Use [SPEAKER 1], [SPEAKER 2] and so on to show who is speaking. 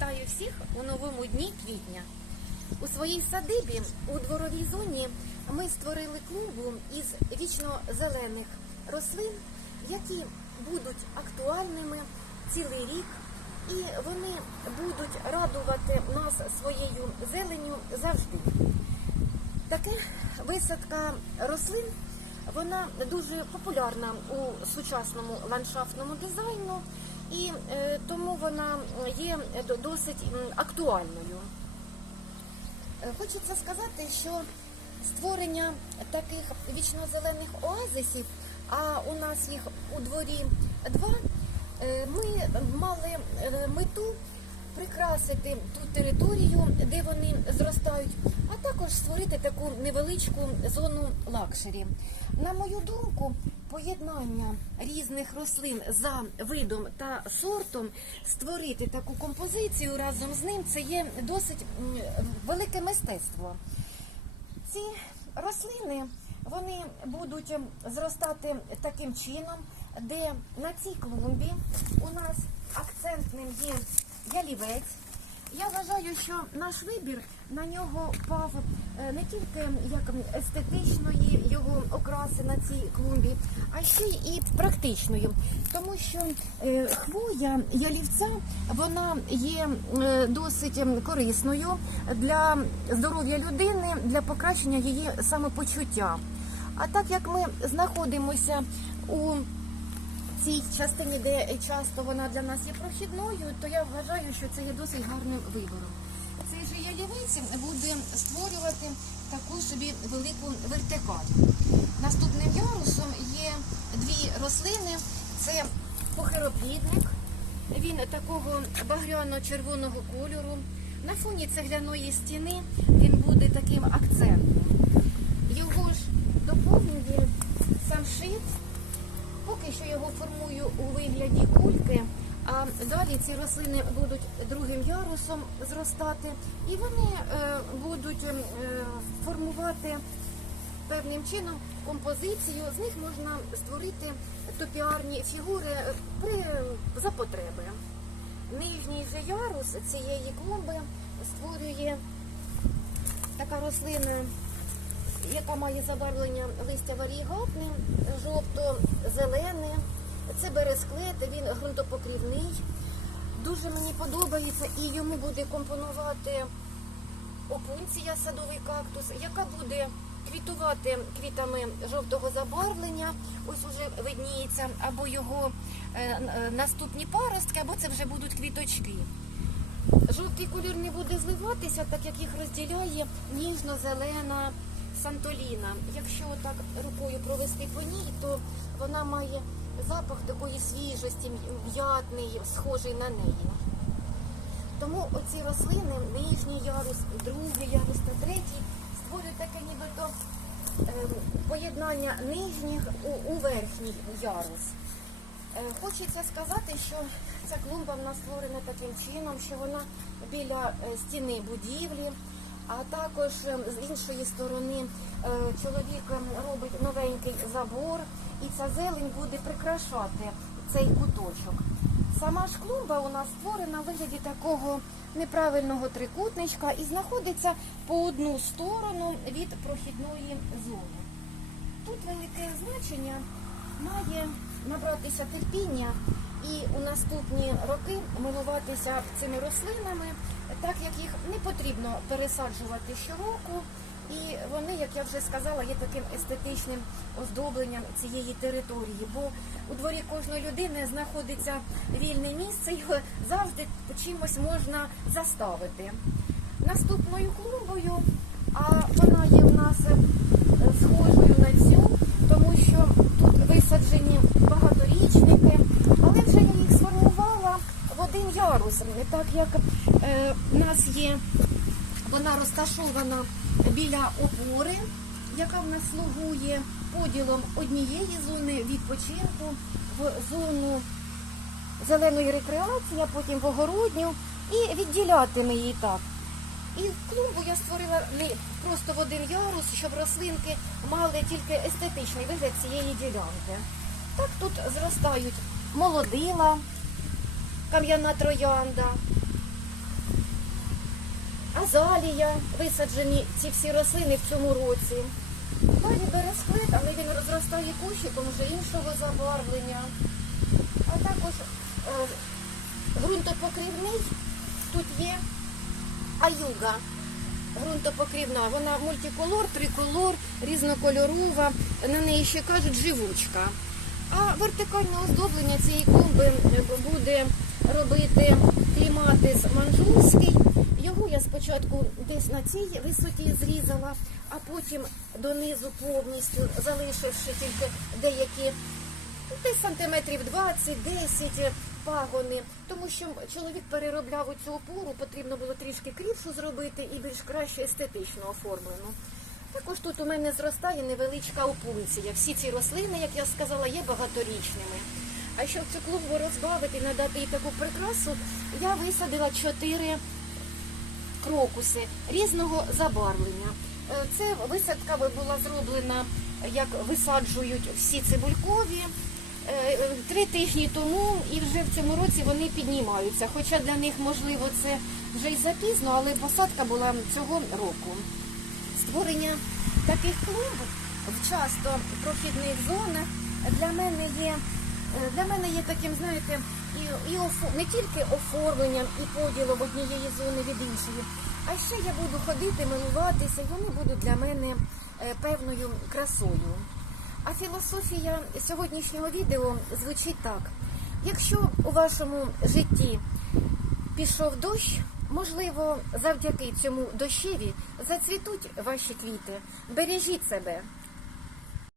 [SPEAKER 1] Вітаю всіх у новому дні квітня. У своїй садибі у дворовій зоні ми створили клумбу із вічно-зелених рослин, які будуть актуальними цілий рік, і вони будуть радувати нас своєю зеленню завжди. Таке висадка рослин вона дуже популярна у сучасному ландшафтному дизайну, і е, тому вона є досить актуальною. Е, Хочеться сказати, що створення таких вічно-зелених оазисів, а у нас їх у дворі два, е, ми мали мету прикрасити ту територію, де вони зростають, а також створити таку невеличку зону лакшері. На мою думку, поєднання різних рослин за видом та сортом, створити таку композицію разом з ним це є досить велике мистецтво. Ці рослини вони будуть зростати таким чином, де на цій клумбі у нас акцентним є ялівець. Я вважаю, що наш вибір на нього впав е, не тільки як естетичної його окраси на цій клумбі, а ще й і практичної, тому що е, хвоя ялівця вона є е, досить корисною для здоров'я людини, для покращення її самопочуття. А так як ми знаходимося у цій частині, де часто вона для нас є прохідною, то я вважаю, що це є досить гарним вибором. Цей же ялівець буде створювати таку собі велику вертикаль. Наступним ярусом є дві рослини. Це похироплідник. Він такого багряно-червоного кольору. На фоні цегляної стіни він буде таким акцентом. Його ж доповнює самшит. Поки що його формую у вигляді кульки, а далі ці рослини будуть другим ярусом зростати, і вони е, будуть е, формувати певним чином композицію. З них можна створити топіарні фігури при за потреби. Нижній же ярус цієї клумби створює така рослина яка має забарвлення листя варігатне, жовто-зелене. Це бересклет, він ґрунтопокрівний. Дуже мені подобається і йому буде компонувати опунція садовий кактус, яка буде квітувати квітами жовтого забарвлення. Ось уже видніється або його е, е, наступні паростки, або це вже будуть квіточки. Жовтий колір не буде зливатися, так як їх розділяє ніжно-зелена сантоліна. Якщо так рукою провести по ній, то вона має запах такої свіжості, м'ятний, схожий на неї. Тому оці рослини, нижній ярус, другий ярус та третій, створюють таке нібито ем, поєднання нижніх у, верхній ярус. Е, Хочеться сказати, що ця клумба в нас створена таким чином, що вона біля е, стіни будівлі, а також е, з іншої сторони е, чоловік е, робить новенький забор, і ця зелень буде прикрашати цей куточок. Сама ж клумба у нас створена в вигляді такого неправильного трикутничка і знаходиться по одну сторону від прохідної зони. Тут велике значення має набратися терпіння і у наступні роки милуватися цими рослинами, так як їх не потрібно пересаджувати щороку. І вони, як я вже сказала, є таким естетичним оздобленням цієї території. Бо у дворі кожної людини знаходиться вільне місце, його завжди чимось можна заставити. Наступною клумбою, а вона є у нас схожою на цю, тому що тут висаджені багаторічники, але вже я їх сформувала в один ярус, так як е, в нас є, вона розташована біля опори, яка в нас слугує поділом однієї зони відпочинку в зону зеленої рекреації, а потім в огородню, і відділятиме її так. І клумбу я створила не просто в один ярус, щоб рослинки мали тільки естетичний вигляд цієї ділянки. Так тут зростають молодила, кам'яна троянда, азалія, висаджені ці всі рослини в цьому році. Далі бересклет, але він розростає кущиком вже іншого забарвлення. А також е, ґрунтопокривний тут є аюга. Ґрунтопокривна, вона мультиколор, триколор, різнокольорова, на неї ще кажуть живучка. А вертикальне оздоблення цієї клумби е, буде робити кліматис манжурський. Його я спочатку десь на цій висоті зрізала, а потім донизу повністю залишивши тільки деякі десь сантиметрів 20, 10 пагони, тому що чоловік переробляв у цю опору, потрібно було трішки кріпшу зробити і більш краще естетично оформлену. Також тут у мене зростає невеличка опунція. Всі ці рослини, як я сказала, є багаторічними. А щоб цю клумбу розбавити надати їй таку прикрасу, я висадила чотири крокуси різного забарвлення. Е, Це висадка була зроблена, як висаджують всі цибулькові. Е, Три тижні тому і вже в цьому році вони піднімаються. Хоча для них, можливо, це вже й запізно, але посадка була цього року. Створення таких клумб в часто прохідних зонах для мене є для мене є таким, знаєте, і, і не тільки оформленням і поділом однієї зони від іншої, а ще я буду ходити, милуватися, і вони будуть для мене е, певною красою. А філософія сьогоднішнього відео звучить так: якщо у вашому житті пішов дощ, можливо, завдяки цьому дощеві зацвітуть ваші квіти. Бережіть себе,